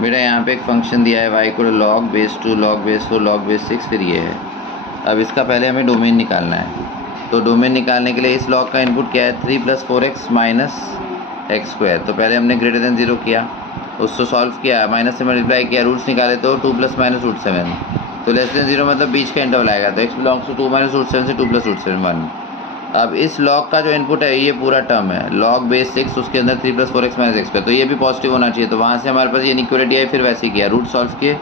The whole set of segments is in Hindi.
बेटा यहाँ पे एक फंक्शन दिया है y को log base 2 log base 4 log base 6 फिर ये है। अब इसका पहले हमें डोमेन निकालना है। तो डोमेन निकालने के लिए इस लॉग का इनपुट क्या है 3 + 4x माइनस एक्स स्क्वायर। तो पहले हमने ग्रेटर देन 0 किया, उसको सॉल्व किया, माइनस से मल्टीप्लाई किया, रूट्स निकाले तो 2 + -√7। तो लेस देन 0 मतलब बीच का इंटरवल आएगा। तो x बिलोंग्स टू 2 - √7 से 2 + √7 1। अब इस लॉग का जो इनपुट है ये पूरा टर्म है log बेस 6, उसके अंदर 3 + 4x माइनस एक्स स्क्वायर। तो ये भी पॉजिटिव होना चाहिए। तो वहाँ से हमारे पास ये इनइक्वालिटी आई, फिर वैसे ही किया, रूट सॉल्व किए,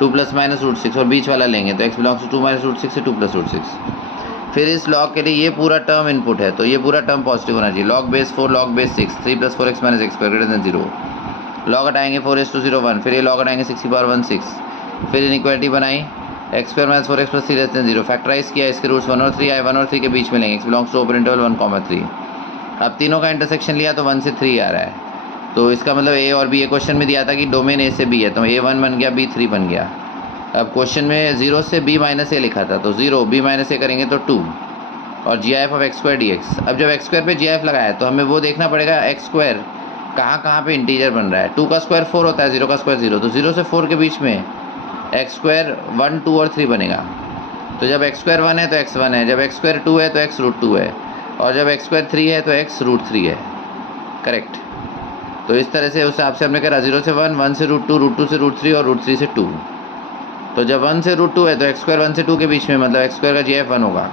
2 + -√6 और बीच वाला लेंगे तो x बिलोंग्स टू 2 - √6 से 2 + √6। फिर इस लॉग के लिए ये पूरा टर्म इनपुट है, तो ये पूरा टर्म पॉजिटिव होना चाहिए। log base 4 log base 6 3 + 4x minus x square greater than 0। Log हटाएंगे 4:0 1, फिर ये लॉग हटाएंगे 6 × 1 6। फिर इनइक्वालिटी बनाई x square minus 4x + 3 less than 0। Factorise किया, इसके रूट्स 1 और 3 आए, 1 और 3 के बीच में लेंगे, x belongs to open interval 1, 3। अब तीनों का इंटरसेक्शन लिया तो 1 से 3 आ रहा है। तो इसका मतलब a और b, ये क्वेश्चन में दिया था कि डोमेन a से b है, तो a1 बन गया, b3 बन गया। अब क्वेश्चन में 0 से b - a लिखा था, तो 0 b - a करेंगे तो 2 और gf(x²) dx। अब जब x² पे gf लगाया तो हमें वो देखना पड़ेगा x² कहाँ पे इंटीजर बन रहा है। 2 का स्क्वायर 4 होता है, 0 का स्क्वायर 0, तो 0 से 4 के बीच में x² 1 2 और 3 बनेगा। तो जब x² 1 है तो x 1 है, जब x² 2 है तो x √2 है, और जब x² 3 है तो x √3 है। करेक्ट। तो इस तरह से उस हिसाब से हमने करा 0 से 1, 1 से √2, √2 से √3 और √3 से 2। तो जब 1 से √2 है तो x² 1 से 2 के बीच में, मतलब x² का gf 1 होगा।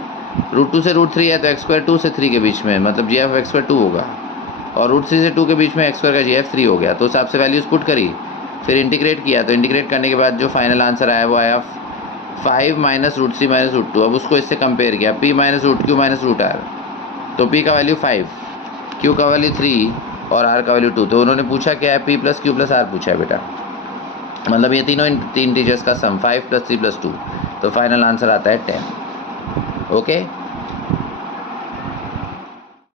√2 से √3 है तो x² 2 से 3 के बीच में, मतलब gf(x²) 2 होगा। और √3 से 2 के बीच में x² का gf 3 हो गया। तो उस हिसाब से वैल्यूज़ पुट करी, फिर इंटीग्रेट किया, तो इंटीग्रेट करने के बाद जो फाइनल आंसर आया वो आया 5 - √3 - √2। अब उसको इससे कंपेयर किया, p - √q - √r। तो p का वैल्यू 5, q का वैल्यू 3 और r का वैल्यू 2। तो उन्होंने पूछा क्या है, p + q + r पूछा है बेटा। मतलब ये तीनों तीन टीचर्स का सम 5 + 3 + 2। तो फाइनल आंसर आता है 10। ओके।